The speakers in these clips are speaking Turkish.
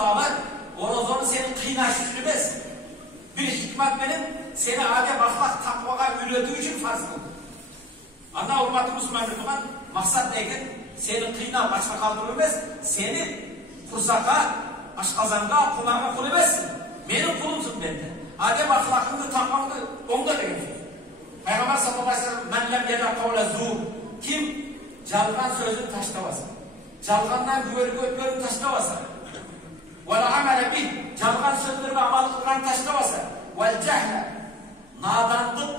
Allah Teala orazonu seni kıynaş için emas. Bir hikmet benim seni adem ahlak takvaga öğrettiği için farz kıldı. Ana hurmatlı Müslüman tutan maksat neydi? Seni kıynap açka kaldırır emas, seni kursaka, aşkazanga, kulağına kul emasın. Benim kulumsun bende. Adem ahlakını takvamdı onda dedim. Peygamber sallallahu aleyhi ve sellem men lem yeda kavle zuhur. Kim jalgan sözün taşlamasa, jalgandan görgötlerin taşlamasa, vel amele bih, jalgan sözlerine amal kılgan taşlamasa, vel cehle, nadanlık,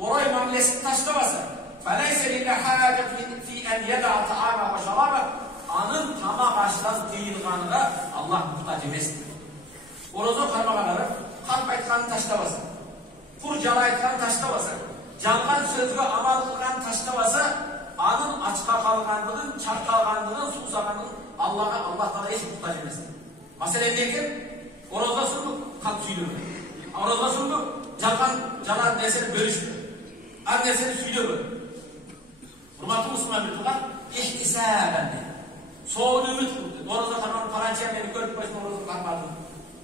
oray mamlesini taşlamasa, feleyse lillahi hâce fi en yeda ta'ama ve şaraba, anın tamak açtan tıyılganına Allah muhtaç emesin. Orozo karmağaları, kalp aytkanı taşlamasa, kurcala aytkanı taşlamasa, jalgan sözüge amal kılgan taşlamasa, anın açka kalganlığın, çarkalganlığın, susaganlığın Allah Teala hiç muhtaç emesin. Mesele neyken? Orozda sundu, kalp süylüyor. Orozda sundu, jalan nesini bölüştü. An nesini süylüyor. Hurmatlı Müslüman bir tutan, ihtisaben de. Soğunu ümit kurdu. Orozda kanalın parançaya beni görüp başına orozda kalmadım.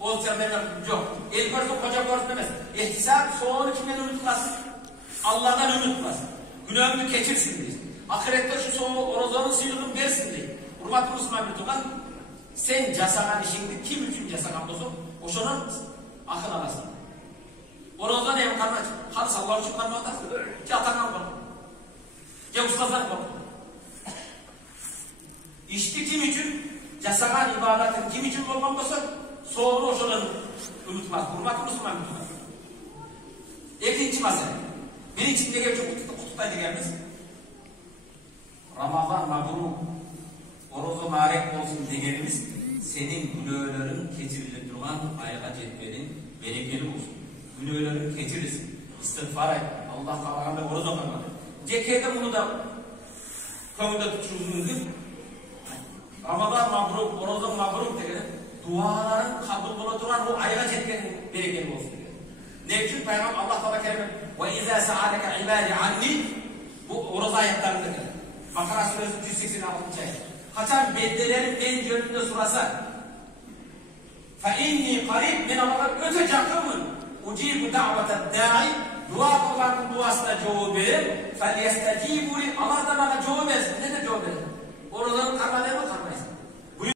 O sen benim yok. El görürsün, koca görürsün demez. İhtisab, soğunu kimden ümit kılasın? Allah'dan ümit kılasın. Günahımı geçirsin diye. Ahirette şu soğuğu orozanın sıyırını versin diye. Hurmatlı Müslüman bir tutan, sen casagan işini kim için casagan olsun? O şunun akıl alasın. Orozdan evin karnı aç. Hadi sallar için karnı atarsın. Ki atandan korkun. Ki ustazdan korkun. İşte kim için? Casagan ibadetin kim için olmam olsun? Soğuğunu o şunun unutmaz. Hurmatlı Müslüman bir tutan. İkinci mesele. Benim için de gelip kutuptaydı gelmez. Ramazan mabruk, orozu marek olsun degenimiz, senin günahların keçirilip duran ayga cetmenin berekeli olsun. Günahların keçirilsin, istiğfar et, Allah Teala'nda orozu kalmadı. Cekede bunu da kavunda tutuşuzunuz. Ramazan mabruk, orozu mabruk degeni, duaların kabul bulu duran o ayga cetmenin berekeli olsun. Ne için Peygamber Allah Teala kelime ve izâ sa'aleke ibâdi anni, bu orozu ayetlerinde gelir. Bakara suresi 186. ayet. Kaçan beddelerin en yönünde surası. فَاِنِّي قَرِيبٍ ben Allah'tan öte yakınım. اُجِيبُ دَعْوَةَ الدَّاعِ dua kılanın duasına cevap verir. فَلْيَسْتَجِيبُ Allah da bana cevap versin. Ne de cevap verir? Oradan karma ne mi karma?